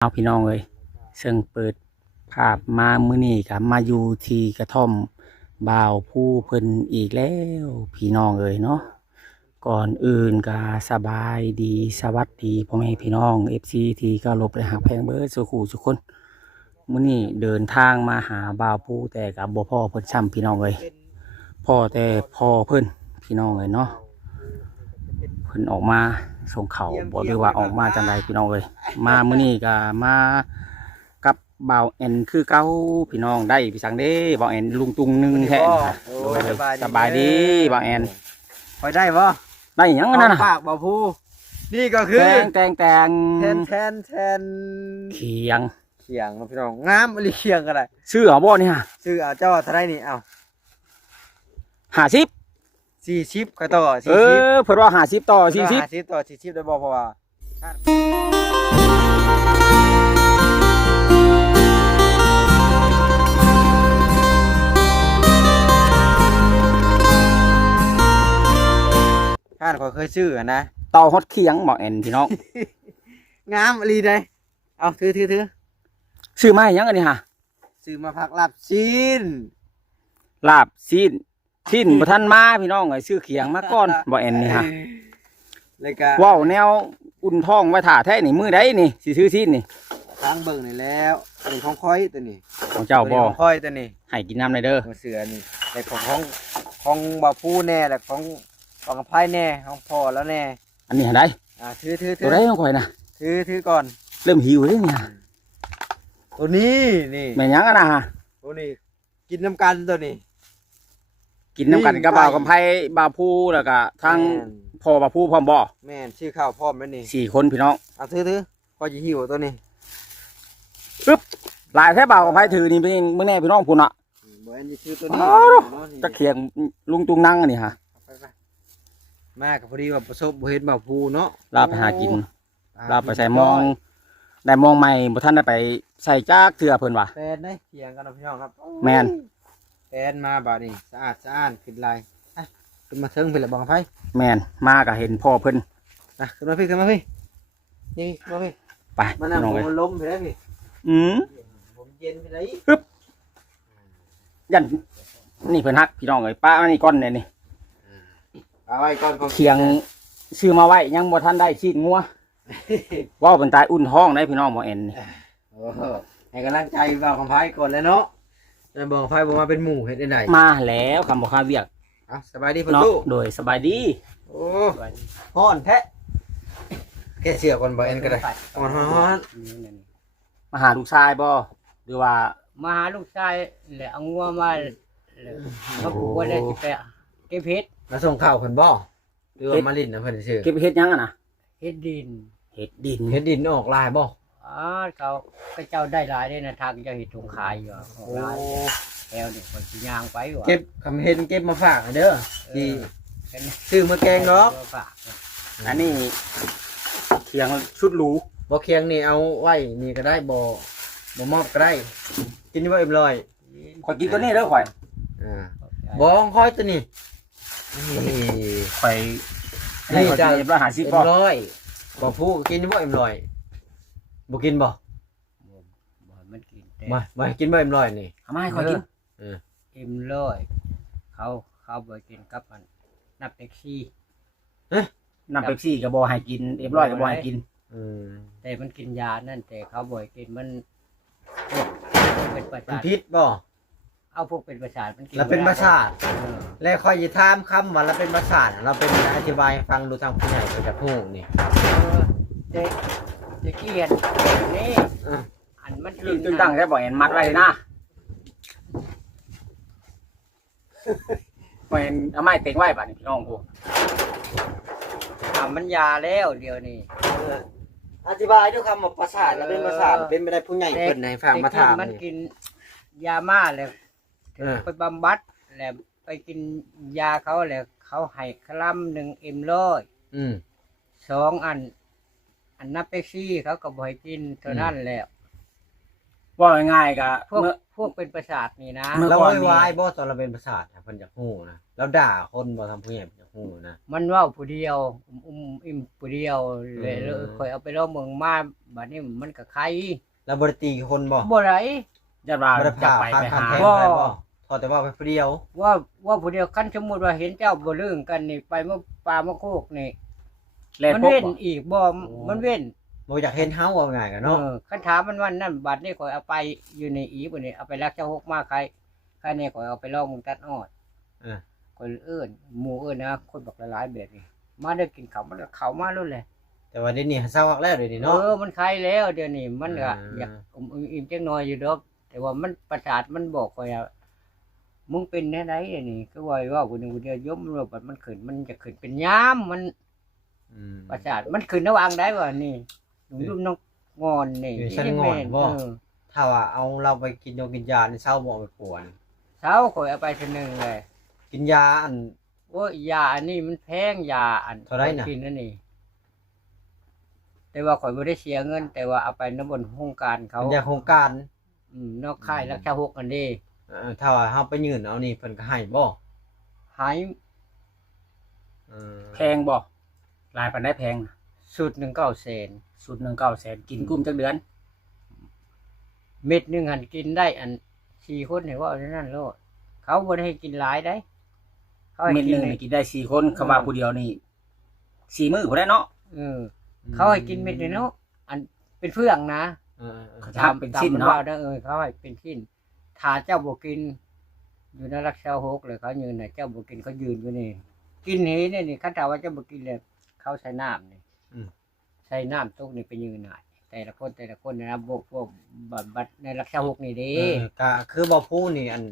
เอาพี่น้องเลยซึ่งเปิดภาพมามื้อนี้กับมาอยู่ที่กระท่อมบ่าวผู้เพิ่นอีกแล้วพี่น้องเลยเนาะก่อนอื่นก็สบายดีสวัสดีพ่อแม่พี่น้องFCที่เคารพและหักแพงเบิดสุขุสุกคนมื้อนี้เดินทางมาหาบ่าวผู้แต่กับบ่พ่อเพิ่นซ้ำพี่น้องเลยพ่อแต่พ่อเพิ่นพี่น้องเลยเนาะเพิ่นออกมาส่งเขาบ่หรือว่าออกมาจังไดพี่น้องเลยมามื้อนี้ก็มากับบ่าวแอนคือเก่าพี่น้องได้พี่สังเด้บ่าวแอนลุงตุงหนึงแท้สบายดีบ่าวแอนคอยได้บ่ได้หยังนั่นน่ะปากบ่ผู้นี่ก็คือแตงแทนเขียงพี่น้องงามอีหลีเคียงก็ได้ชื่อเอาบ่นี่ฮะชื่อเอาเจ้าเท่าไรนี่เอา50 40ก็ต่อ40เพิ่นว่า50ต่อ40 50ต่อ40ได้บ่เพราะว่าข้านเคยซื้อนะต่อฮอดเขียงบ่แอนพี่น้อง งามอีหลีเด้เอาถือซื้อมาให้หยังอันนี้ฮะซื้อมาผักลาบซีนชิ้นบ่ทันมาพี่น้องเอ้ยซื้อเขียงมาก่อนบ่แอนนี่ฮะแล้วก็ว้าวแนวอุ่นท้องไว้ท่าแท้นี่มื้อใดนี่สิซื้อชิ้นนี่ทางเบิ่งนี่แล้วเป็นของค่อยตัวนี้ของเจ้าบ่ของค่อยตัวนี้ให้กินน้ำได้เด้อเสือนี่ไอ้ของบ่าวผู้แน่แล้วของกระไพแน่ของพ่อแล้วแน่อันนี้หาได้ถือตัวใดของข่อยน่ะถือก่อนเริ่มหิวแล้วนี่ตัวนี้นี่แม่นหยังอ่ะนะฮะตัวนี้กินน้ำกันตัวนี้กินน้ำกันกับบ่าวกับไผบ่าวผู้แล้วก็ทั้งพ่อบ่าวผู้พร้อมบ่แม่นชื่อข้าวพร้อมแล้วนี่4คนพี่น้องถือพอจะหิวตัวนี้ปึ๊บหลายแท้บ่าวกับไผถือนี่เป็นมื้อแน่พี่น้องพุ่นน่ะบ่อันนี้ชื่อตัวนี้จะเขียงลุงตุงนั่งอันนี้ฮะมาก็พอดีว่าประสบบ่เห็นบ่าวผู้เนาะลาไปหากินลาไปใส่มองได้มองใหม่บ่ทันได้ไปใส่จักเทื่อเพิ่นว่าแฟนได้เถียงกันพี่น้องครับแม่นแฟนมาบาดนี้สะอาดขึ้นลายขึ้นมาเทิงเพิ่นละบ่ไผแม่นมาก็เห็นพ่อเพิ่นขึ้นมาพี่นี่มาพี่ไปมันน่ะผมล้มไปแล้วพี่ผมเย็นไปเลยปึ๊บยันนี่เพิ่นฮักพี่น้องเอ้ยป้าอันนี้ก้อนนี่เอาไว้ก่อนเคียงซื้อมาไว้ยังบ่ทันได้ชีดงัวว้าวเป็นตายอุ่นท้องได้พี่น้องบ่แอนนี่ให้กำลังใจบ่าวของไผก่อนแล้วเนาะจะบ่าวของไผบ่มาเป็นหมู่เฮ็ดได้ไดมาแล้วคำบ่ค่าเวียกสบายดีพ่อตู้โดยสบายดีโอ้ฮ้อนแท้แค่เสียก่อนบ่แอนก็ได้ฮ้อนมาหาลูกชายบ่หรือว่ามาหาลูกชายแหละเอางัวมาเขาปลูกไว้ได้สิไปเก็บเห็ดมาส่งข้าวเพิ่นบ่หรือว่ามาลิ้นนะเพิ่นซื่อเก็บเฮ็ดหยังอ่ะนะเห็ดดินออกลายบ่เขาเจ้าได้หลายได้นะทางเจ้าเห็ดถุงขายอยู่แล้วเนี่ยคนสิย่างไปว่ะเก็บคำเห็นเก็บมาฝากเด้อที่ซื้อมาแกงเนาะอันนี้เคียงชุดหรูบ่เคียงนี่เอาไว้นี่ก็ได้บ่มอบก็ได้กินบ่เอ็มร้อยข่อยกินตัวนี้เด้อข่อยบ่ค่อยตัวนี้ข่อยนี่จะเอ็มร้อยบ่ผู้กินบ่เอ็มร้อยบ่กินบ่มันกินบ่กินบ่เอ็มร้อยนี่ทำไมข่อยกินเอ็มร้อยเขาบ่กินกับมันนับเป๊ปซี่น้ำเป๊ปซี่ก็บ่ให้กินเอ็มร้อยก็บ่ให้กินแต่มันกินยานั่นแต่เขาบ่ให้กินมันเป็นประสาทพิษบ่เอาพวกเป็นประสาทมันกินแล้วเป็นประสาทแล้วค่อยจะถามคำว่าเราเป็นประสาทเราเป็นอธิบายฟังดูทางผู้ใหญ่ก็จะพูดนี่จะเกลียดนี่อันมันตึงตั้งแค่บ่เห็นมัดไว้นะบ่เห็นเอาไม้เต็งไว้ป่ะนี่พี่น้องกูมันยาแล้วเดี๋ยวนี้อธิบายด้วยคำว่าประสาทเราเป็นประสาทเป็นไม่ได้ผู้ใหญ่เพิ่นให้ฟังมาถามมันกินยาม่าแล้วไปบำบัดแล้วไปกินยาเขาแล้วเขาให้คลัม1 M100 2 อันนับเป๊ปซี่เขาก็บ่ให้กินเท่านั้นแล้ว ว่าง่ายๆก็ พวก เมื่อ พวกเป็นประสาทนี่นะ เมื่อ เรา ก่อนนี่ วายบ่ตอนเราเป็นประสาทเพิ่นอยากฮู้นะแล้วด่าคนบ่ทำผู้ใหญ่อยากฮู้นะ มันเว่าผู้เดียวอิ่มผู้เดียวเลย อืม ข่อยเอาไปเล่าเมืองมาบัดนี้มันก็ใคร แล้วบ่ได้ตีคนบ่ บ่ไร ญาติว่า บ่ได้ จะ พา ไป พา หา แทง บ่ ไปบ่พอแต่ว่าไปผู้เดียว ว่าผู้เดียวคันสมมุติว่าเห็นเจ้าบ่เรื่องกันนี่ไปเมื่อปลาเมื่อโคกนี่ แล่น มัน พบ เว้น บ่ อีกบ่มันเว้น บ่อยากเห็นเฮาว่าง่ายกันเนาะ คันถามมันวันนั้นบัดนี้ข่อยเอาไปอยู่ในอีบ่นี่เอาไปรักเจ้าฮกมาใครนี่ข่อยเอาไปลองมึงตัดออด เออ ข่อยเอิ้นหมู่เอิ้นนะคนบักหลายๆแบบนี้มาได้กินข้าวมันก็เข้ามาแล้วแหละ แต่ว่าเดี๋ยวนี้เศร้าอักแล้วเดี๋ยวนี้เนาะ มันใครแล้วเดี๋ยวนี้มันก็ อืม อยากอิ่มจังน้อยอยู่ดอกแต่ว่ามันประสาทมันบอกข่อยว่ามึงเป็นแน่ไดอันนี้ก็ว่าผู้หนึงผู้เดียวยมมันว่าบัดมันขึ้นมันจะขึ้นเป็นยามมัน อืม ประสาทมันขึ้นระหว่างได้บ่นี่หนุ่มรุ่มน้องงอนนี่ อยู่ชั้นงอนบ่ เออ ถ้าว่าเอาเราไปกินยากินยานี่เศร้าบ่เอาไปปวน เช้าข่อยเอาไปทีนึงเลย กินยาอัน โอ้ยยาอันนี้มันแพงยาอัน เท่าไหร่น่ะ กินอันนี้แต่ว่าข่อยบ่ได้เสียเงิน แต่ว่าเอาไปน้ำบนโครงการเขา เป็นยาโครงการ นอกค่ายรักษาหกอันนี้ ถ้าว่าเฮาไปยื่นเอานี่เพิ่นก็ให้บ่ หาย เออ แพงบ่หลายปานได้แพง สุด1,900,000 สุด1,900,000กินกุ้มจักเดือน เม็ดหนึงหันกินได้อัน4คนเห็นว่าอันนั้นโลดเขาบ่ได้ให้กินหลายได้เขาให้ เม็ด กิ หนึง ให้ นี่กินได้4คนคำว่าผู้เดียวนี่4มื้อพุ่นได้เนาะ เขาให้กินเม็ดเนาะอันเป็นเฟื่องนะ เออ เขาทำเป็นชิ้น ตม เนาะ ว่เขาให้เป็นชิ้นถ้าเจ้าบ่กิน อยู่ในรักษาหกเลยเขายืนน่ะเจ้าบ่กินเขายืนอยู่นี่กินนี้นี่คันถามว่าเจ้าบ่กินเลยเขาใส่น้ำนี่ใส่น้ำตุกนี่ไปยืนหน่อยแต่ละคนนะพวกบัดในรักษาหกนี่เด้ ก็คือบ่พูนี่อัน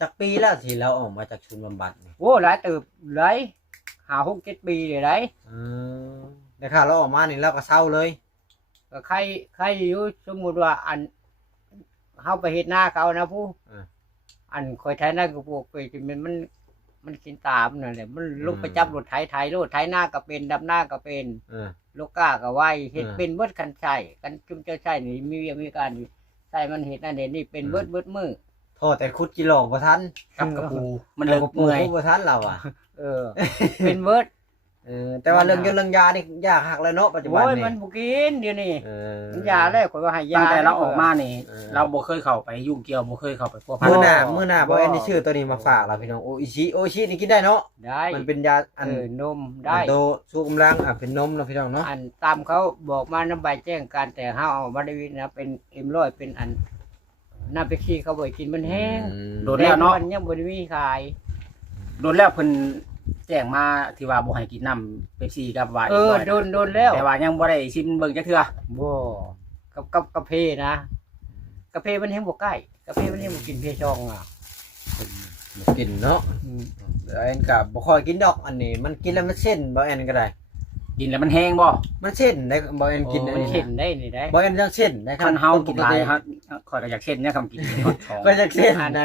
จักปีแล้วที่เราออกมาจากชุมบำบัดนี่ โอ้หลายเติบหลาย5 6 7 ปีเลยได้ แต่ค่ะเราออกมานี่เราก็เศร้าเลย ก็ใครอยู่สมมุติว่าอันเฮาไปเฮ็ดนาเขานะผู้อันคอยไถนาก็พวกไปมันกินตามนั่นแหละมันลุกไปจับรถไถรถไถนาก็เป็นดำนาก็เป็น ลูกก้าก็ไหวเฮ็ดเป็นเบิดคันใช้กันจุ่มเจ้าใช้นี่มีการใช้มันเฮ็ดนั่นเฮ็ดนี่เป็นเบิดมือ โทษแต่คุดกิโลบ่ทัน กับกระปูมันเลิกเมื่อย บ่ทันเราอ่ะ เป็นเบิด แต่ว่าเรื่องยานี่ยากหักแล้วเนาะปัจจุบัน โอ้ย นี่ มันบ่กินเดี๋ยวนี้ มั มันยาแล้วข่อยว่าให้ยา ตั้งแต่เราออกมานี่ เออ เราบ่เคยเข้าไปยุ่งเกี่ยวบ่เคยเข้าไปพัวพัน มื้อหน้าบ่แอนนี่ชื่อตัวนี้มาฝากเราพี่น้องโออิชินี่กินได้เนาะ ได้ มันเป็นยาอัน นมได้ โตชูกำลังเป็นนมเนาะพี่น้องเนาะ อันตามเขาบอกมาน้ำใบแจ้งการแต่เฮาเอามาได้วินะเป็นM100เป็นอันน้ำเป๊ปซี่เขาบ่ให้กินมันแห้ง โดนแล้วเนาะ มันยังบ่ได้มีขาย โดนแล้วเพิ่นแจ้งมาที่ว่าบ่ให้กินน้ำเป๊ปซี่กับไวน์ โดนแล้ว แต่ว่ายังบ่ได้ชิมเบิ่งจักเทื่อ บ่กับกาแฟนะกาแฟมันแห้งบ่ใกล้กาแฟมันแห้งบ่กินเพชองอ่ะ กินเนาะแอนก็บ่ค่อยกินดอกอันนี้มันกินแล้วมันเส้นบ่แอนก็ได้ กินแล้วมันแห้งบ่ มันเส้นได้บ่แอนกิน มันเห็นได้นี่ได้ บ่แอนจังเส้นได้ คันเฮากินหลายฮะข่อยก็อยากเช่นเนี่ยคำกินฮอดท้อง ก็จังเส้นได้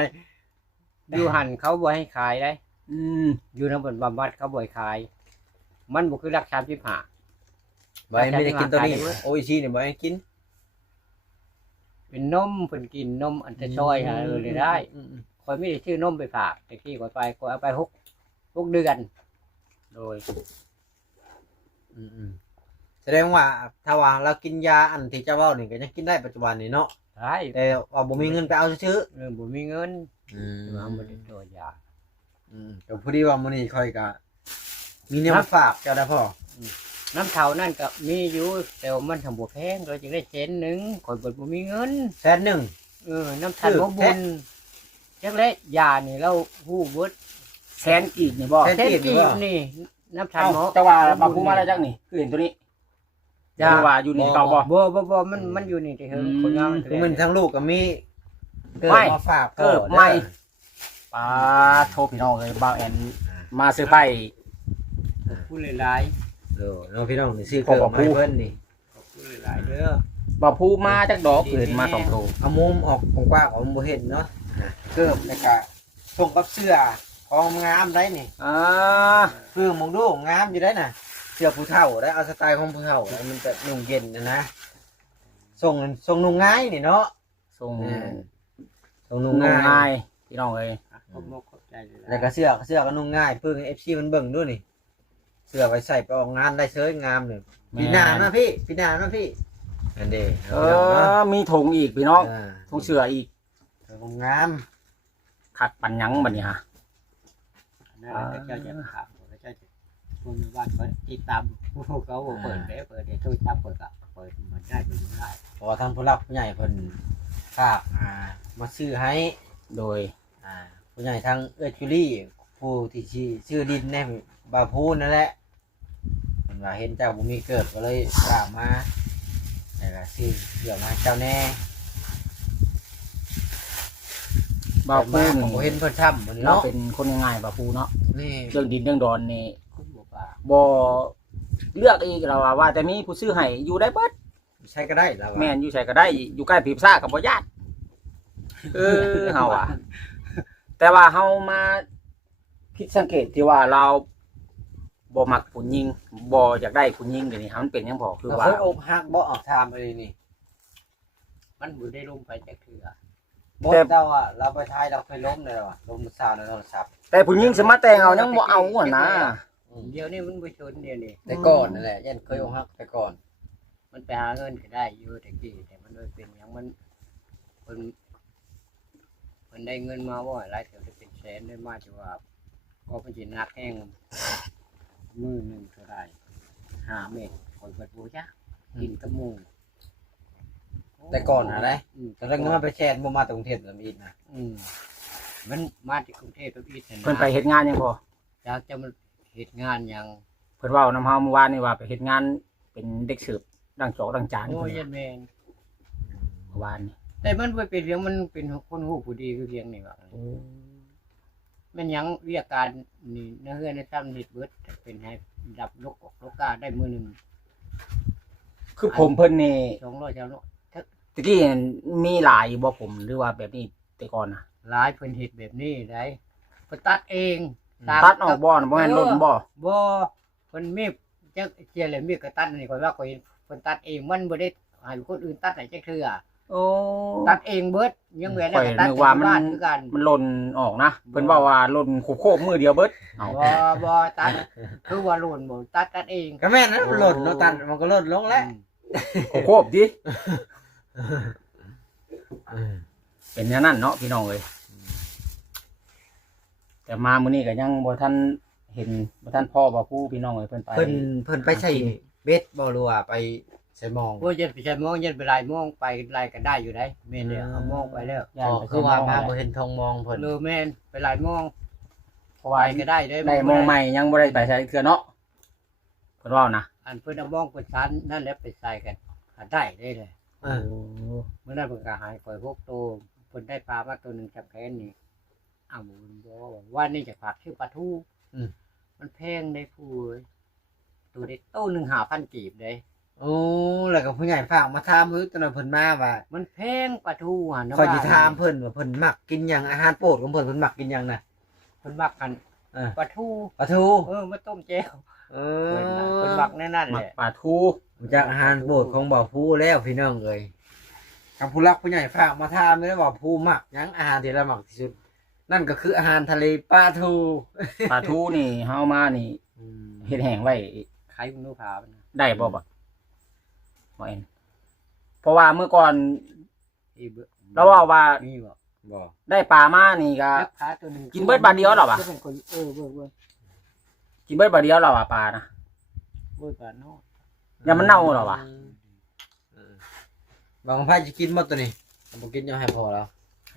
อยู่หันเขาบ่ให้ขายได้ อืม อยู่ทางบนบำบัดเขาบ่ให้ขาย มันบ่คือรัก35 บ่แอนไม่ได้กินตัวนี้โออิชินี่บ่แอนกิน เป็นนมเพิ่นกินนมอันจะช่อยหาเลยได้ข่อยมีได้ชื่อนมไปฝากแต่กี้ข่อยเอาไป6เดือน โดย แสดงว่าถ้าว่าเรากินยาอันที่เจ้าเว้านี่ก็ยังกินได้ปัจจุบันนี่เนาะ ได้ แต่ว่าบ่มีเงินไปเอาซื้อ บ่มีเงิน ๆ ว่าบ่ได้ตัวยา ก็พอดีว่ามื้อนี้ค่อยก็มีแนวมาฝากเจ้าได้พ่อ น้ำเท่านั่นก็มีอยู่แต่ว่ามันทำบ่แพงเราจึงได้100,000ข่อยบ่มีเงิน แสนหนึ่ง น้ำตาลบ่บุญจักและยานี่เราฮู้เบิด แสนกีบนี่บ่ แท้จริงนี่น้ำตาล เอ้า หมอ จะว่าบาปูมาแล้วจักนี่คือเห็นตัวนี้จะว่าอยู่นี่เก่าบ่ บ่มันอยู่นี่แต่เฮงคนงาม คือมันทั้งลูกก็มีเกิด ไม่ มาฝาก เกิดไม่ปาโทรพี่น้องเลยบ่าวแอนมาซื้อไผ่ ผู้หลาย น้องพี่น้องนี่ซื้อเกิดมาให้เพิ่นนี่ ๆผู้หลายๆเด้อ บ่าวพูมาจักดอกเกิดมา2โต เอามุมออกกว้างๆของบ่เห็นเนาะเกิดแล้วก็ส่งกับเสื้อของงามได้นี่ คือมองดูงามอยู่ได้น่ะเสื้อผู้เฒ่าได้เอาสไตล์ของผู้เฒ่าได้มันแบบนุ่งเย็นนะส่งนุ่งง่ายนี่เนาะ ส่ง ต้องนุ่ง นุ่ง ง่า ง่าย ยพี่น้องเอ้ย ขอบคุณขอบใจเลย แล้วก็เสื้อก็นุ่งง่ายเพิ่ง FC มันเบิ่งด้วยนี่เสื้อไว้ใส่ไปออกงานได้เสยงามเลยปีหน้านะพี่ปีหน้านะพี่อันเด้ มีถุงอีกพี่น้องถุงเสื้ออีก งาม ขัดปันหยังบัดนี้ฮะ นั่นแหละเจ้าจะถามเจ้าจะคนบ้านเขาติดตามผู้เขาเปิดได้เปิดได้โทรศัพท์เปิดมันได้มันได้ พอทางผู้หลักผู้ใหญ่เพิ่นฝากมาซื้อให้ โดย ผู้ใหญ่ทางเอื้อจุลี่ผู้ที่ชื่อดินในบาพูนั่นแหละเห็นว่าเห็นเจ้าบุมีเกิดก็เลยฝากมาแต่ก็ซื้อเกี่ยวมาเจ้าแน่ บ่าว มา ปู ผมเห็นเพิ่นช้ำวันนี้ เรา เนาะ เป็นคนง่ายๆบ่าวปูเนาะ นี่ เรื่องดินเรื่องดอนนี่ คุณบอกว่า บ่เลือกอีกเราว่าแต่มีผู้ซื้อให้อยู่ได้เบิด ใช้ก็ได้แล้ว แม่นอยู่ใส่ก็ได้อยู่ใกล้ผีซ่ากับบ่ญาติเฮาอ่ะแต่ว่าเฮามาผิดสังเกตที่ว่าเราบ่มักผู้หญิงบ่อยากได้ผู้หญิงเดี๋ยวนี้มันเป็นหยังพอคือ เรา ว่า เคยอกหักบ่ออกทามไปนี่ มันบุได้ลงไปจากเถื่อ บ่เจ้าอ่ะเราไปทายเราเคยล้มเลยว่ะล้มสาวในโทรศัพท์ แต่ผู้หญิงสมาแต่งเอายังบ่เอาอะนะ เดี๋ยวนี้มันไปชนเดี๋ยวนี้ แต่ก่อนนั่นแหละยันเคยอกหักแต่ก่อน มันไปหาเงินก็ได้อยู่แต่กี้แต่มันไม่เป็นอย่างมันมันได้เงินมาว่าหลายเท่าได้เป็นแสนได้มากจังว่าก็เป็นจีนักแห้งมือหนึ่งเท่าไร5 เม็ดคอยเปิดบูจ้ะกินกระมู แต่ก่อนอะไรแต่ถ้าเงินไปแชร์บ่มาตรงเทศลำอีกนะ มันมาที่กรุงเทพฯอีก เพิ่นไปเฮ็ดงานยังพอ อยากจะมาเหตุงานอย่าง เพิ่นเว้านำเฮาเมื่อวานนี่ว่าไปเฮ็ดงานเป็นเด็กเสิร์ฟดังจอกดังจาน โอ้ เพิ่ ย น ยันแมน เมื่อวานนี่ แต่มันไปเป็นเรื่องมันเป็นคนหูผู้ดีคือเพียงนี่ว่ามันยังเรียกการนี่ในเฮือนในซ้ำนิดเบิดเป็นให้ดับลกลกกาได้มือหนึ่ง คือผมเพิ่นนี่ 200 300 ตะกี้มีหลายอยู่บ่ผมหรือว่าแบบนี้แต่ก่อนน่ะ หลายเพิ่นเฮ็ดแบบนี้ได้เพิ่นตัดเอง ตัดออกบ่น่ะบ่แม่นลดบ่ บ่เพิ่นมีจักเจียเลยมีกระตัดนี่ข่อยว่าข่อยเพิ่นตัดเองมันบ่ได้ให้คนอื่นตัดให้จักเทื่อ โอ้ ตัดเองเบิดยังแม่นแล้ว ข่อย ก็ตัด นึกว่ามัน บ้านคือกัน มันหล่นออกนะเพิ่นว่าว่าหล่นโคกๆมือเดียวเบิดเอา บ่ตัดคือว่าหล่นบ่ตัดเอง ก็แม่นนะมันหล่นเนาะตันมันก็หล่นลงแล้ว โคกๆดิเป็นอย่างนั้นเนาะพี่น้องเอ้ยแต่มามื้อนี้ก็ยังบ่ทันเห็นบ่ทันพ่อบ่ผู้พี่น้องเอ้ยเพิ่นไป เพิ่นไปใช้เบ็ดบ่รู้ว่าไปใส่มอง โอ้ยยันไปใช้มองยันไปลายมองไปลายก็ได้อยู่ได้แม่นเด้เอามองไปแล้ว ย่านไป คือว่ามาบ่เห็นทองมองเพิ่น เลยแม่นไปลายมอง เพราะ ไป ว่า ก็ได้เด้ ได้มองใหม่ยังบ่ได้ไปใช้เทื่อเนาะเพิ่นว่านะ อันเพิ่นเอามองไปชั้นนั่นแหละไปใส่กันหาได้เลย เออ เมื่อนั้นเพิ่นก็หายปล่อยพวกโตเพิ่นได้ปลามาตัวหนึงจับแขนนี่อ้าวบ่ว่านี่จะฝากชื่อปลาทูมันแพงได้ผู้เอ้ยตัวได้โตหนึง5,000 กีบเด้ โอ้แล้วก็ผู้ใหญ่ฝากมาถามเพิ่นตอนนั้นเพิ่นมาว่า มันแพงปลาทูอ่ะนะ ข้อยสิถามเพิ่นว่าเพิ่นมักกินหยังอาหารโปรดของเพิ่นมักกินหยังน่ะ เพิ่นมักกันปลาทู ปลาทู มาต้มแจ่ว เอ เพิ่นมักแน่นั่น หมั แห ก ละ ปลาทู จากอาหารโปรดของบ่าวผู้แล้วพี่น้องเอ้ยคำผู้รักผู้ใหญ่ฝากมาถามเลยว่าผู้มักหยังอาหารที่เรามักที่สุดนั่นก็คืออาหารทะเลปลาทู ปลาทูนี่เฮามานี่เฮ็ดแห้งไว้ ใครคุณรู้ผามันนะ ได้บ่บ่เอ็นเพราะว่าเมื่อก่อน อีเบิ่ง เราว่า มีบ่ บ่ ได้ปลามานี่ก็ แล้วขาตัวหนึง กินเบิดบาทเดียวเหรอวะ เป็นคนเบิ่ง กินเบิดบาดเดียวเราอ่ะปลานะ เบิ่งปลาเนาะ อย่ามันเน่าเหรอวะ บางไผจะกินบ่ตัวนี้บ่กินยังให้พอแล้ว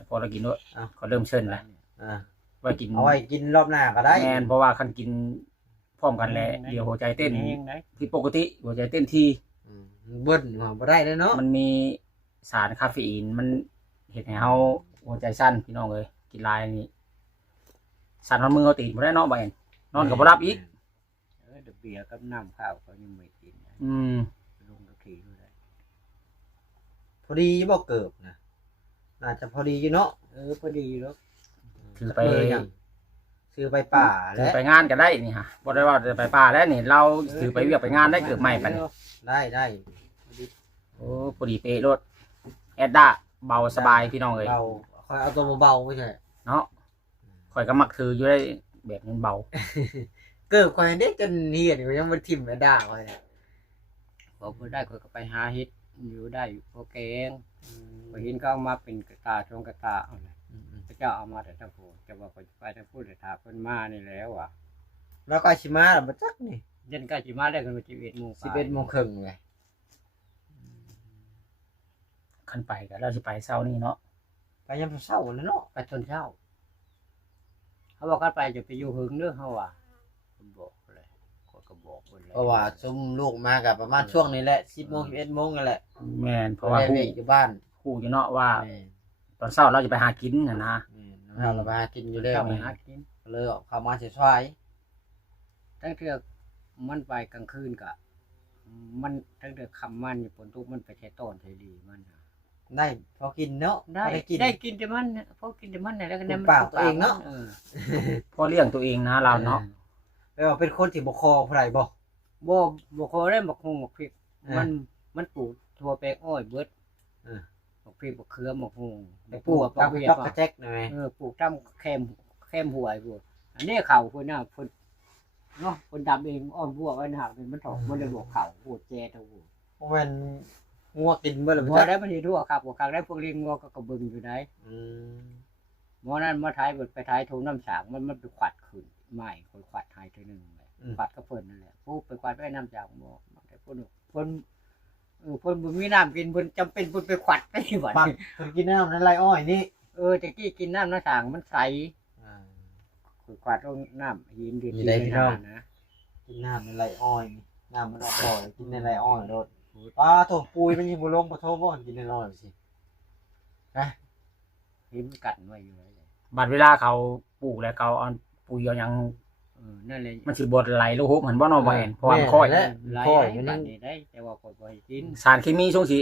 พอเรากินด้วย อ้าว ก็เริ่มเชิญแล้ว อ่า ไว้กิน เอาไว้กินรอบหน้าก็ได้ แมนเพราะว่าคันกินพร้อมกันแหละเดี๋ยวหัวใจเต้น เองได้ ผิดปกติหัวใจเต้นที เบิ้ลว่าบ่ได้เลยเนาะ มันมีสารคาเฟอีนมันเห็นให้เฮาหัวใจสั้นพี่น้องเลยกินหลายนี่สั่นมันมือเขาตีบ่ได้เนาะบ่เอ็นนอนกับบ่รับอีก เดี๋ยวเบียร์กับน้ำข้าวเขายังไม่กินนะ ลงตะกี้ด้วยได้ พอดีบ่เกิบนะน่าจะพอดีอยู่เนาะ พอดีแล้ว ถือไป ซื้อไปป่า ถือ และ ไปงานก็ได้นี่ฮะบ่ได้ว่าจะไปป่าแล้วนี่เราถือไปเวียกไปงานได้เกือบใหม่ปานนี้ ได้ โอ้พอดีเป๊ะรถแอดด้า เบาสบายพี่น้องเอ้ย เบาคอยเอาตัวเบาๆไม่ใช่ เนาะข่อยก็มักถืออยู่ได้แบบมันเบา เกิดคอยได้จนเหียนก็ยังมันทิ่มมาด่าคอยเนี่ย บอกบ่ได้ก็ไปหาเฮ็ดอยู่ได้พอแกงพอเห็นเขาเอามาเป็นกระตาช่วงกระตาเอาเลยพระเจ้าเอามาแต่ทั้งผู้แต่ว่าก็ไปทั้งผู้แต่ถาเพิ่นมานี่แล้วอ่ะ แล้วก็ชิมาแล้วมาจักนี่ เย็นใกล้สิมาได้กันวัน11:00 น 11:30ไง ขึ้นไปก็เราสิไปเช้านี้เนาะ ไปยามเช้าแล้วเนาะ ไปตอนเช้าเขาบอกกันไปจะไปอยู่หึงเด้อเฮาว่ะผมบอกเลยก็บอกเพิ่นเลย เพราะว่าซุมลูกมากับประมาณช่วงนี้แหละ10:00 11:00นั่นแหละ แม่นเพ เพ ราะ ราะ ว่า ว่า ฮู้ เด็กอยู่บ้าน ฮู้อยู่เนาะว่า แม่ ตอนเช้าเราจะไปหากินน่ะนะ เราไปหากินอยู่แล้ว เช้าไปหากิน เลยออกเข้ามาเฉยช่วย ตั้งเทื่อมันไปกลางคืนก็มันตั้งแต่ค่ำมันอยู่ฝนตกมันไปใช้ต้นไทดีมันน่ะ ได้พอกินเนาะ ได้ พอกิน ได้กินแต่มันเนี่ยพอกินแต่มันเนี่ยแล้วก็เนี่ย ปลู มั กปากตัวเองเนาะ พอเลี้ยงตัวเองนะเราเนาะ แปลว่าเป็นคนที่บ่คอผู้ใดบ่ บ่พอได้บักฮงบักพริก เออ มันปลูกทั่วแปลงอ้อยเบิด เออ บักพริกบักเขือบักฮง แต่ บัก ปลูก บั กับ กเวีย จอก บ กระแจ๊กหน่อย ปลูกตามแคมหัวไอ้พวกอันนี้เข่าพุ่นน่ะพุ่นเนาะพุ่นดำเองอ้อมบัวไว้น่ะมันถอกมันเลยบอกเข่าปวดแจตะหู บ่แม่นงัวกินบ่ล่ะ บ่ บ่ ได้มันสิทั่วครับบ่คักได้พวกเลี้ยงงัวก็กระเบึงอยู่ได้ อืม หมอนั้นมาท้ายเบิดไปท้ายโทงน้ำสางมันไปขวัดขึ้นไม่คนขวัดหายตัวหนึงเลยขวัดก็เพิ่นนั่นแหละปุ๊บไปขวัดไว้น้ำสางบ่แต่เพิ่นเพิ่นบ่มีน้ำกินเพิ่นจำเป็นเพิ่นไปขวัดไปบัด ปัก นี้ เพิ่นกินน้ำในไรอ้อยนี่ ตะกี้กินน้ำน้ำสางมันใสขวัดลงน้ำหินดินนะ กินน้ำในไรอ้อยนี่น้ำมันออกบ่อยกินในไรอ้อยโดดปลาโถปุยมันยังบ่ลงบ่โทบ่กินในไรอ้อยสิ หินกัดไว้อยู่เลย บัดเวลาเขาปลูกแล้วเขาเอาปุ๋ยเอาหยัง นั่นเลย มันสิบ่ไหลลงหุบเหมือนบ่เนาะบ่แม่นเพราะว่ามันค่อย แล้ว ไหล ค่อย ให้ มัน บั ยั ด ง นี้ได้แต่ว่าคนบ่ให้กิน สารเคมีช่วงสิ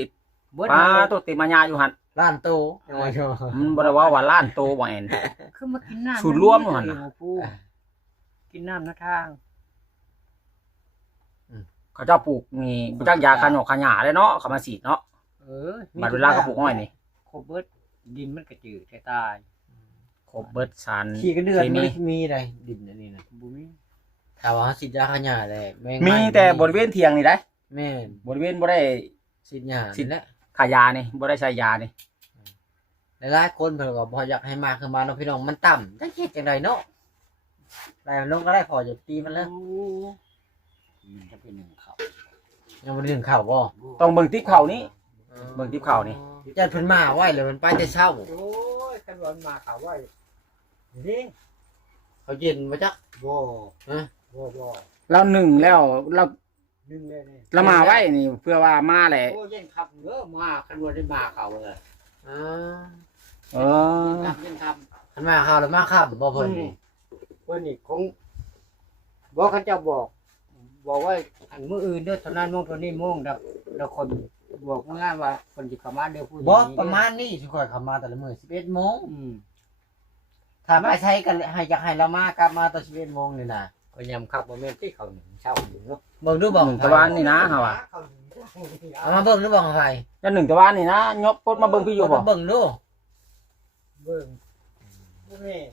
เบิด ปลาตัวเต็มมาญาอยู่หั่น ล้านโตยังไงโชว์ มันบ่ได้ว่าล้านโตบ่แม่น คือมากินน้ำ สูตรรวมอยู่หั่นน่ะ ปูกินน้ำนะทาง เขาเจ้าปลูกนี่บ่จักยากันหยอกขยะเลยเนาะเขามาฉีดเนาะ บัดเวลาเขาปลูกอ้อยนี่ ครบเบิดดินมันกระจืดแค่ตาย ครบเบิดสาร ขี้กันเดือน เค มั มี นมีอะไรดินอันนี้นะ บุ้ย ถ้าว่าสิยาขยะเลยแม่ง มีแต่บริเวณเถียงนี่ได้ แม่น บริเวณบ่ได้ สิยา สิ นี่แหละ ขายานี่บ่ได้ใช้ยานี่ หลายๆคนเพิ่นก็บ่อยากให้มาคือมาเนาะพี่น้องมันต่ำจังเฮ็ดจังไดเนาะได้ลงก็ได้พอจะตีมันแล้ว มันจะเป็นหนึ่งเขา ยังบ่ได้ถึงข้าวบ่ ต้องเบิ่งติ๊บเขานี่ เบิ่งติ๊บข้าวนี่ ญาติเพิ่นมาไว้เลยมันไปแต่เช้า โอ้ยขันวันมาเขาว่านี่ เขาเย็นบ่จัก บ่ ฮะ บ่ เราหนึ่งแล้วเรา นึ่งเลยนี่ เรามาไว้นี่เพื่อว่ามาแหละ โอ้เย็นขับเด้อมาขันวันได้มาเขาเลย อ๋อ เออ ขับเย็นขับ คันมาข้าวแล้วมาค่ำบ่เพิ่นนี่ เพิ่นนี่คงบอกเขาเจ้าบอกว่าอันมื้ออื่นเด้อเท่านั้นโมงเท่านี้โมงแล้วคนบอกเมื่อว่าคนสิเข้ามาเด้อผู้ บ่ประมาณนี้สิค่อยเข้ามาแต่ละมื้อ11:00น ถ้าไม่ใช้กันให้อยากให้เรามากลับมาตอน11โมงนี่นะ ก็ยำขับบ่แม่นที่เขาหนึ่งเช้าหนึ่งเนาะ เบิ่งดูบ่ หนึ่งตะวันนี่นะเฮาว่า เอามาเบิ่งดูบ่ไฟ แล้วหนึ่งตะวันนี่นะยกปดมาเบิ่งพี่อยู่บ่ เบิ่งดู เบิ่งบ่แม่น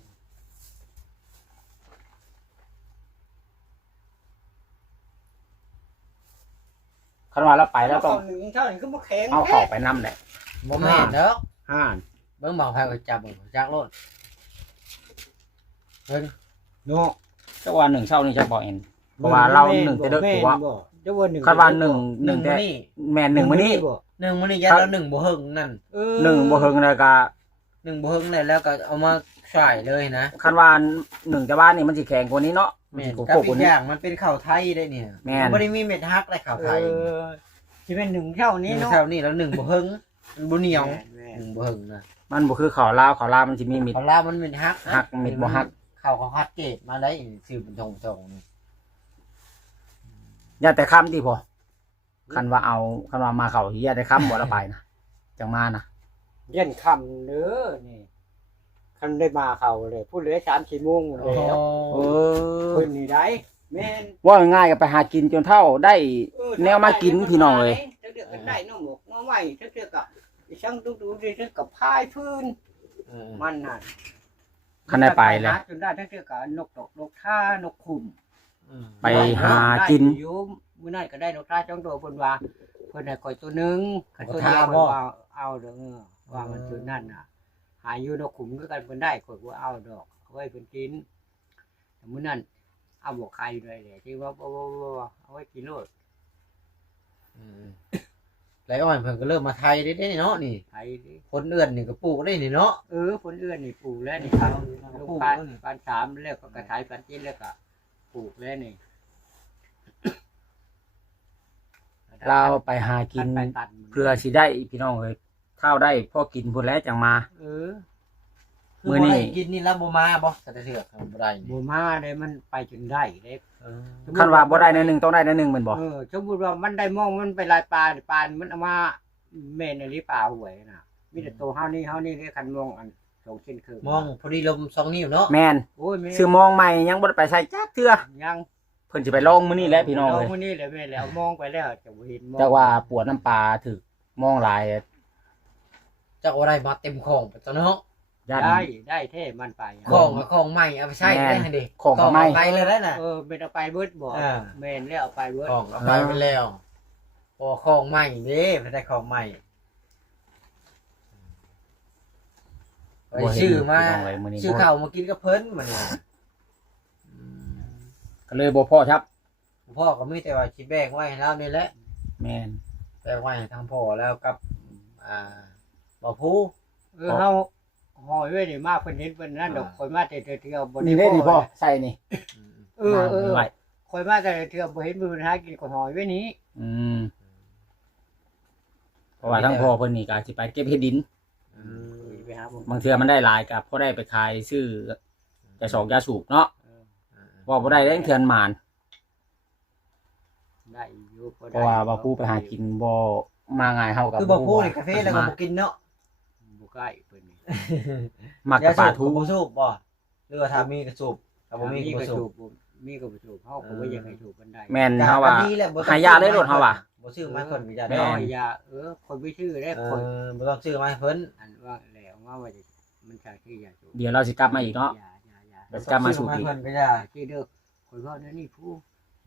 คันว่าเราไปแล้วต้อง หนึ่งเช้าหนึ่งคือบ่แข็ง เอาเข้าไปนำแหละ บ่แม่นเด้อ ห่าน เบิ่งบ่ไฟก็จับเบิ่งจักโลดเบิ่ง เนาะ จักว่าหนึ่งเช้านี่จะบ่เอ็นเพราะว่าเราหนึ่งแต่เด้อผัว จะว่าหนึ่ง คันว่าหนึ่งหนึ่งแต่ มื้อนี้ แม่นหนึ่งมื้อนี้ หนึ่งมื้อนี้ยันแล้วหนึ่งบ่เฮิงนั่น หนึ่งบ่เฮิงแล้วก็ หนึ่งบ่เฮิงได้แล้วก็เอามาใส่เลยนะ คันว่าหนึ่งตะวันนี่มันสิแข็งกว่านี้เนาะมัน แม่น สิ กับ โกก อี ว่าก นี้ อย่างมันเป็นข้าวไทยได้เนี่ย แม่น บ่ได้มีเม็ดฮักได้ข้าวไทย สิเป็นหนึ่งเช้า นี่ นี้เนาะ เท่านี้แล้วหนึ่งบ่เฮิงมันบ่เหนียวหนึ่งบ่เฮิงนะ มันบ่คือข้าวลาวมันสิมีมิด ข้าวลาวมันเป็นฮัก ฮักเม็ดบ่ฮัก ข้าวเขาฮักเกตมาได้ชื่อเป็นทงนี่ อย่าแต่คำที่พอคันว่าเอาคันว่ามาเข้าอย่าแต่คำบ่ละไปนะจังมานะ เย็นคำเด้อนี่คันได้มาเขาเลยพูดเลย3-4โมงแล้ว เออ เพิ่นนี่ได้แม่น ว่าง่ายๆก็ไปหากินจนเท่าได้ แนวมากินพี่น้องเอ้ย เดือกกันได้น้องหมกน้องไหวเดือกกับ ช่างดูดิถึงกับพายพื้น มันน่ะ คันได้ไปแล้ว จนได้ทั้งเทื่อกับนกตกนกท่านกขุ่ม ไปหากิน ได้อยู่มื้อนั้นก็ได้นกท่าจ้องตัวเพิ่นว่าเพิ่นให้ข่อยตัวหนึงคันตัวเดียวเพิ่นว่าเอาเด้อว่ามันจุดนั้นน่ะ หาอยู่นกขุมคือกันเพิ่นได้ข่อยบ่เอาดอกเอาไว้เพิ่นกินแต่มื้อนั้นเอาบ่ไข่ด้วยแหละที่ว่าบ่เอาไว้กินโลด แล้วอ่อนเพิ่นก็เริ่มมาไทยได้เนาะนี่ ไข่ดิ คนเอื่อนนี่ก็ปลูกได้นี่เนาะ คนอื่นนี่ปลูกแล้วนี่ครับลูกปาน3แล้วก็กระถายปานจีนแล้วก็ปลูกแล้วนี่ เราไปหากิน ไปตัด เพื่อสิได้พี่น้องเอ้ยข้าวได้พอกินพุ่นแล้วจังมา มื้อนี้กินนี่แล้วบ่มาบ่สะเทือกบ่ได้นี่ บ่มาได้มันไปจนได้เด้ คันว่าบ่ได้ในหนึ่งต้องได้ในหนึ่งแม่นบ่ สมมุติว่ามันได้มองมันไปลายปลามันเอามาแม่นอีหลีปลาหวยน่ะมีแต่ตัวเฮานี่ได้คันมองอัน2เส้นครึ่ง มองพอดีลม2นิ้วเนาะ แม่น โอ้ยแม่ ซื้อมองใหม่ยังบ่ได้ไปใส่จักเทื่อ ยัง เพิ่นสิไปลองมื้อนี้แหละพี่น้อง เอ้ เอ้ ย ย มื้อนี้แหละแม่แล้วมองไปแล้วจะบ่เห็นมอง แต่ว่าปวดน้ำปลาถึกมองหลาย จักว่าได้มาเต็มของไปตัวเนาะ ย่าน ได้แท้มันไป ของก็ของใหม่เอาไปใช้ได้หั่นดิ ของก็ไม่ ไปเลยได้น่ะ เป็นเอาไปเบิดบ่ อ่า แม่นแล้วเอาไปเบิด ของเอาไปแล้วพอของใหม่เด้ไปได้ของใหม่ไปชื่อมา พี่น้องเอ้ยมื้อนี้ ชื่อข้าวมากินกับเพิ่นมื้อนี้ ก็เลยบ่พอครับ พ่อก็มีแต่ว่าสิแบ่งไว้ให้เรานี่แหละ แม่น แบ่งไว้ให้ทางพ่อแล้วกับบ่ผู้ เฮาหอยไว้นี่มาเพิ่นเห็นเพิ่นนั่นดอกข่อยมาแต่เที่ยวบ่ นี่ได้ดีพ่อใส่นี่ ไว้ ข่อยมาแต่เที่ยวบ่เห็นมีปัญหากินก็หอยไว้นี้ อืมเพราะว่าทั้งพ่อเพิ่นนี่ก็สิไปเก็บเฮ็ดดิน ไปหาผม บางเทื่อมันได้หลายก็พอได้ไปขายซื้อจะสอกยาสูบเนาะว่าบ่ได้ได้เทื่อนหมาน ได้อยู่ เพราะว่าบ่ผู้ไปหากินบ่มาง่ายเฮากับ คือบ่ผู้นี่กาแฟแล้วก็บ่กินเนาะ บ่ใกล้เพิ่นนี่ มักกับปลาทู บ่สูบบ่หรือว่าถ้ามีก็สูบถ้าบ่มีก็บ่สูบ มีก็บ่สูบเฮาก็บ่อยากให้สูบกันได้ แม่นเฮาว่า ดีแหละบ่ต้อง หายาเลยโลดเฮาว่า บ่ซื้อมาให้เพิ่นก็อย่า แม่ ได้ น้อยยาคนไปชื่อได้คน บ่ต้องซื้อมาให้เพิ่น อันว่าแล้วว่าจะมันจะชื่อยาสูบ เดี๋ยวเราสิกลับมาอีกเนาะ ยา เดี๋ยวกลับมาสูบอีก เพิ่นก็อย่า ชื่อเด้อคนว่านั่นนี่ผู้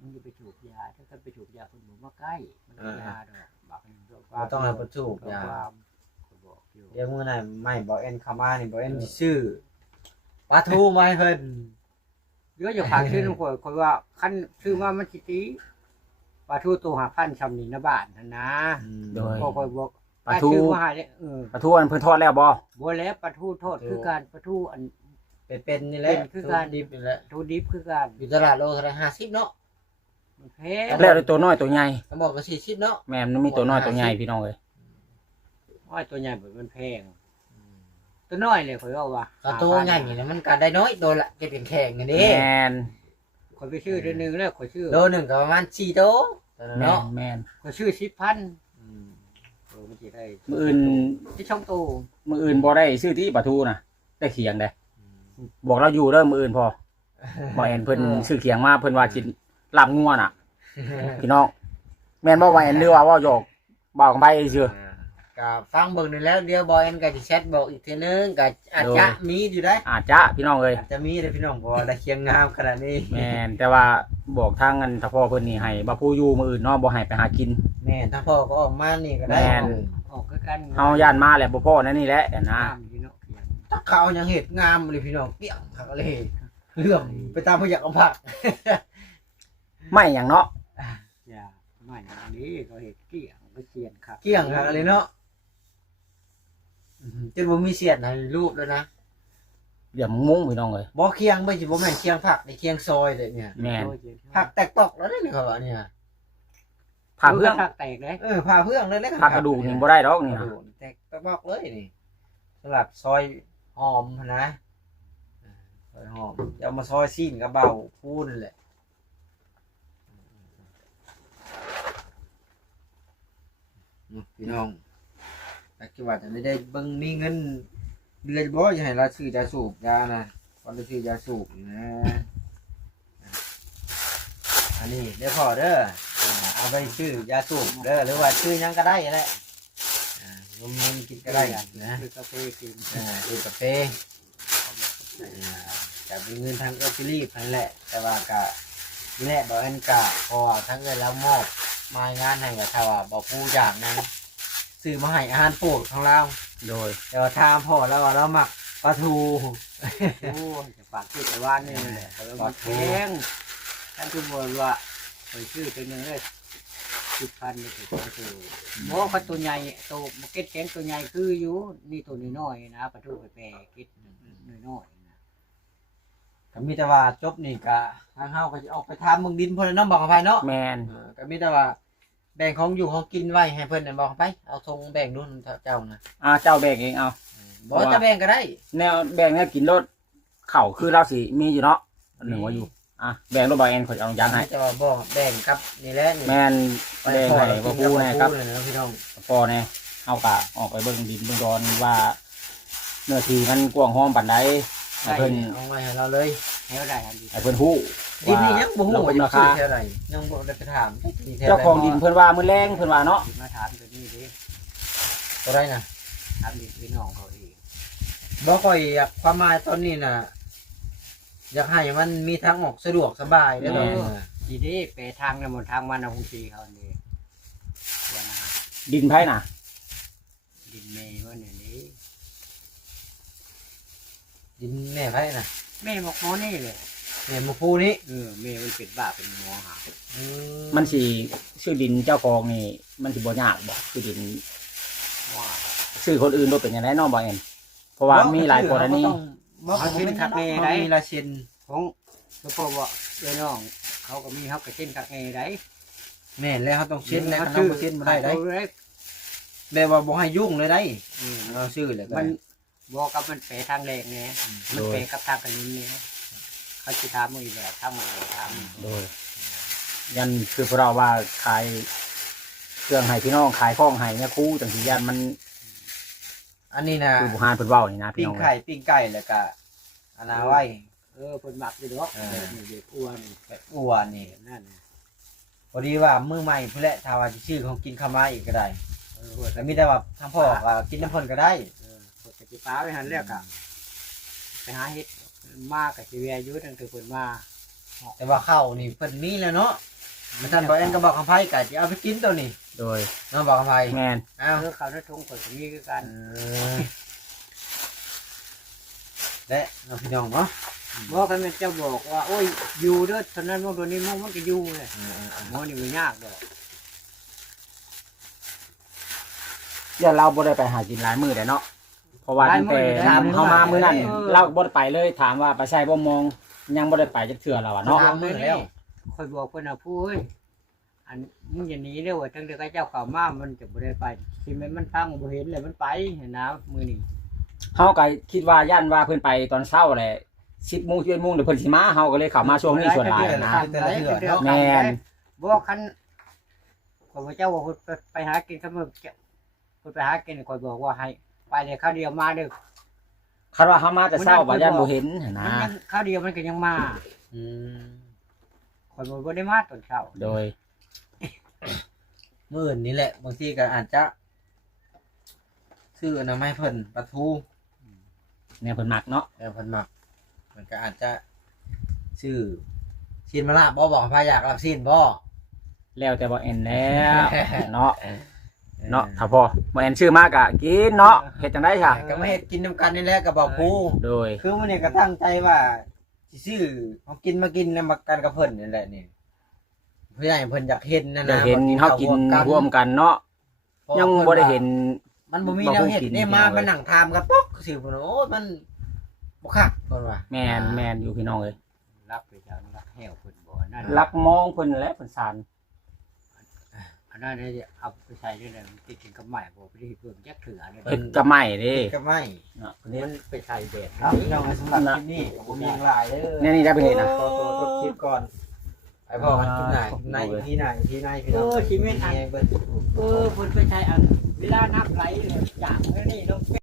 มันจะไปสูบยาถ้าไปสูบยาคนหมู่มาใกล้มันยาดอกบักนึง บ่ต้องให้เพิ่นสูบอย่า บอกอยู่ เดี๋ยวมื้อนั้นไม่บ่เอ็นเข้ามานี่บ่เอ็นสิซื้อปลาทูมาให้เพิ่น เดี๋ยวจะฝากชื่อลุงคนว่าคันชื่อว่ามันสิตีปลาทูตัวหาพันชำนินนะบ้านนั่นนะ โดย พอบอก ปลาทู ชื่อว่าเนี่ยปลาทูอันเพิ่นทอดแล้วบ่ บัวแล้วปลาทูโทษคือการปลาทูอัน เป็นนี่แหละ เป็นคือการ ดิบนี่แหละ ทูดิบคือการ อยู่ตลาดโลเท่าไหร่50เนาะ มันแพง แล้วได้ตัวน้อยตัวใหญ่ ก็บอกก็40เนาะ แม่นมันมีตัวน้อยตัวใหญ่พี่น้องเอ้ย ว่าตัวใหญ่แบบมันแพงตัวน้อยเลยข่อยว่า ก็ตัวใหญ่นี่นะมันก็ได้น้อยตัวละเก็บเป็นแข็งกันดิ แม่น ข่อยไปชื่อเดือนหนึงแล้วข่อยชื่อ โลนึงก็ประมาณ4โต แม่ เนาะ นแม่น ข่อยชื่อ10,000มันสิได้ มื้ออื่น ที่ช่องตู้ มื้ออื่นบ่ได้ซื้อที่ปลาทูน่ะได้เขียงได้บอกเราอยู่เด้อมื้ออื่นพอบ่แอนเพิ่นซื้อเขียงมาเพิ่นว่าสิลาบงัวน่ะ พี่น้องแม่นบ่ว่าแอนหรือว่าเว้าหยอกบ่าวกันไปซื่อ ก็ฟังเบิ่งนี่แล้วเดี๋ยวบอยเอ็นก็สิแชทบอกอีกทีนึงก็อาจจะมีอยู่ได้ อาจจะพี่น้องเอ้ย อาจจะมีเลยพี่น้องบ่ได้เคียงงามขนาดนี้ แม่นแต่ว่าบอกทางอันถ้าพ่อเพิ่นนี่ให้บ่ผู้อยู่มื้ออื่นเนาะบ่ให้ไปหากิน แม่ถ้าพ่อก็ออกมานี่ก็ได้ แม่น ออกคือกัน เฮาย่านมาแหละบ่พ่อนั่นนี่แหละนะ น้ำอยู่เนาะเขียน ถ้าเขายังเห็ดงามเลยพี่น้องเปี้ยงผักเลยเลื่อมไปตามพยักอำผัก ไม่หยังเนาะ อย่าไม่อันนี้เขาเห็ดเกี่ยงไปเขียนครับ เกี้ยงผักเลยเนาะจนบ่มีเสียดในรูปแล้วนะ เดี๋ยวมุ้งพี่น้องเอ้ย บ่เคียงไม่ใช่บ่แม่นเคียงผักในเคียงซอยเลยเนี่ย แม่น ผักแตกตอกแล้วนี่เขาว่าเนี่ย ผักเพื่อง ผักแตกเลย ผ่าเพื่องเลยแล้ว ผักกระดูกนี่บ่ได้ดอกนี่ กระดูกแตกตอกเลยนี่สำหรับซอยหอมนะซอยหอมจะเอามาซอยซีนกับเบาพูนแหละพี่น้องแต่คิดว่าจะไม่ได้เบิ่งมีเงินเดือนบ่จะให้เราซื้อยาสูบยานะก่อนจะซื้อยาสูบนะอันนี้เดี๋ยวพอเด้อเอาไปซื้อยาสูบเด้อหรือว่าซื้อยังก็ได้แหละ งมกินก็ได้นะ คือกาแฟกิน คือกาแฟจะมีเงินทางเออร์ฟิลี่นั่นแหละแต่ว่าก็แน่บอกอันกะพอทั้งเงินแล้วมอบมางานให้กับถ้าว่าบอกผู้อย่างนั้นซื้อมาให้อาหารโปรดของเรา โดย แต่ว่าทามพ่อแล้วว่าเราหมักปลาทู โอ้จะฝากชื่อแต่ว่านี่แหละมันแพงท่านคือบอกว่าไปชื่อตัวนึงเลย10,000นี่คือตัวหมอเขาตัวใหญ่ตัวเก็ตแข็งตัวใหญ่คืออยู่นี่ตัวน้อยๆนะปลาทูไปแปรเก็ตน้อยๆนะ ก็มีแต่ว่าจบนี่ก็ทางเฮาก็จะออกไปทำมึงดินเพิ่นน้ำบอกกับไปเนาะ แมน ก็มีแต่ว่าแบ่งของอยู่ของกินไว้ให้เพิ่นนั่นบอกไปเอาทงแบ่งนู่นเจ้านะ เจ้าแบกเองเอา บ่จะแบ่งก็ได้ แนวแบ่งเนี่ยกินรถเข่าคือเราสิมีอยู่เนาะหนึ่งว่าอยู่แบ่งรถบอยแอนขอยเอายางให้ แต่ว่าบ่แบ่งกับนี่แหละนี่ แมนแบ่งให้บ่พูแน่ครับ เลยนะพี่น้อง พอแน่เอากะออกไปเบิ่งดินเบิ่งดอนว่าเนื้อที่มันกว้างห้อมปานใดให้เพิ่น เอาไว้ให้เราเลย แล้วได้อันดี ให้เพิ่นฮู้ ดินนี่ยังบ่ฮู้ ว่า ว่า รา จะ คา ซื้อเท่าไหร่ยังบ่ได้ไปถามที่เท่าไหร่ เจ้าของดินเพิ่นว่ามื้อแรงเพิ่นว่าเนาะ มาถามตัวนี้ดิ เท่าไหร่น่ะ ถามดิพี่น้องเขาเอง บ่ค่อยอยากความหมายตอนนี้น่ะอยากให้มันมีทางออกสะดวกสบายได้ดอก ทีนี้ไปทางในหมดทางมันเอาคงตีเขานี่วันนะ ดินไผน่ะ ดินเมย์ว่าเนี่ยนี้ ดินแม่ไผน่ะ แม่บอกหมอนี่เลย แม่หมูฟูนี่ เมย์มันเป็นบ้าเป็นหมอหา มันสิชื่อดินเจ้าของนี่มันสิบ่ยากบ่คือดิน ว่า ชื่อคนอื่นบ่เป็นจังไดเนาะบ่เอ็นเพราะว่ามีหลายกรณี เขาเป็นคักแม่ได้มีลายเซ็น ของเฉพาะว่าเอ้น้องเขาก็มีเขาก็เช่นกับเอได้ แม่นแล้วเขาต้องเซ็นแล้วเขาบ่เซ็นบ่ได้ได้ เลย แม่ว่าบ่ให้ยุ่งเลยได้เราซื้อเลยก็ มันบอกกับมันเปทางแรงเนี่ยมันเปกับทางกันนี้เนี่ยเขาจะทำมือแบบทำมือทำ โดยยันคือพวกเราว่าขายเครื่องให้พี่น้องขายของให้เนี่ยครู่จังสิยันมัน อันนี้นะ คือบุหารเพิ่นเว้านี่นะพี่ ปิ้ง น้อง ไข่ปิ้งไก่แล้วก็อันนาไว้ เป็นหมักอยู่ดอกเด็กอ้วน แบบอ้วนนี่ นั่น พอดีว่ามื้อใหม่พุ่นแหละถ้าว่าสิซื้อของกินเข้ามาอีกก็ได้แต่มีแต่ว่าทางพ่อว่ากินน้ำเพิ่นก็ได้ ปฏิป้าไปหันเรียกอะไปหาเห็ดมากกับชีวิตอายุตั้งแต่เปิดมา แต่ว่าข้าวนี่เพิ่นมีแล้วเนาะมันท่านบ่แอนก็บอกคำไผก็สิเอาไปกินตัวนี้ โดย เนาะบอกคำไผ แมน อ้าว เขาได้ทงเปิดมีกัน และน้องพี่น้องเนาะ บอกกันจะบอกว่าโอ้ยอยู่เด้อตอนนั้นมันตัวนี้มันก็อยู่เลยมันนี่มันยากดอก อย่าเราบ่ได้ไปหากินหลายมื้อได้เนาะเพราะว่าตั้งแต่เฮามามื้อนั้นเราบ่ได้ไปเลยถามว่าไปใช้บ่มองยังบ่ได้ไปจักเทื่อแล้วอะเนาะ คอยบอกเพื่อนนะพูดอันมึงอย่าหนีเร็วตั้งแต่เจ้าข่าวมามันจะบ่ได้ไปที่มันฟังบ่เห็นเลยมันไปเห็นนะมือนี่ เฮาก็คิดว่าย่านว่าเพิ่นไปตอนเช้าแหละ10:00 น 11:00 นเดี๋ยวเพิ่นสิมาเฮาก็เลยเข้ามาช่วงนี้ส่วนหลายนะ แม่น บอกคันข้อยเจ้าว่าไปหากินข้าวมื้อคุณไปหากินข้อยบอกว่าให้ไปเลยข้าวเดียวมาเด้อ คันว่าเฮามาแต่เช้าว่าย่านบ่เห็นหั่น มั นะ นยังข้าวเดียวมันก็ยังมาข้อยบ่ได้มาตอนเช้า โดย มื้อนี้แหละบางทีก็อาจจะซื้ออันนั้นมาให้เพิ่นปลาทู เนี่ยเพิ่นมักเนาะ แล้วเพิ่นมักมันก็อาจจะซื้อชิ้นมะละบ่บอกพาอยากรับชิ้นบ่ แล้วแต่บ่แอนแล้วเนาะเนาะถ้าพอบ่แอนชื่อมากะกินเนาะเฮ็ดจังได๋ค่ะ ก็มาเฮ็ดกินนำกันนี่แหละก็บอกครู โดย คือมื้อนี้ก็ตั้งใจว่าสิซื้อของกินมากินนำกันกับเพิ่นนี่แหละนี่เพื่อให้เพิ่นอยากเห็นนะ อยา นะ กเห็นเฮากินร่วมกันเนาะยังบ่ได้เห็น มันบ่มีแนวเฮ็ดนี่มานั่งทามกันป๊อกสิพุ่นโอ้ยมันบ่คักเพิ่นว่า แม่นอยู่พี่น้องเอ้ย รักไปจังรักแหวเพิ่นบ่นั่น รักมองเพิ่นแหละเพิ่นสาน อันนั้นเนี่ยเอาไปใช้ได้เลยมันติดกับใหม่บ่ไปที่เพิ่มแยกเถือเนี่ย เฮ็ดกับไม้เด้ ก็ไม่ เนาะ มันไปใช้แบบ ครับพี่น้องสำหรับคลิปนี้ก็บ่มีหยังหลายเด้อ เนี่ยนี่ได้ไปเห็นนะ ขอตัวจบคลิปก่อนไอ้พ่อมันกินไหนที่ไหนที่ไหนพี่น้อง ชีวิตอัน เบิ่ง เพิ่นไปใช้อันเวลานับไหลเลยอย่างนี้น้อง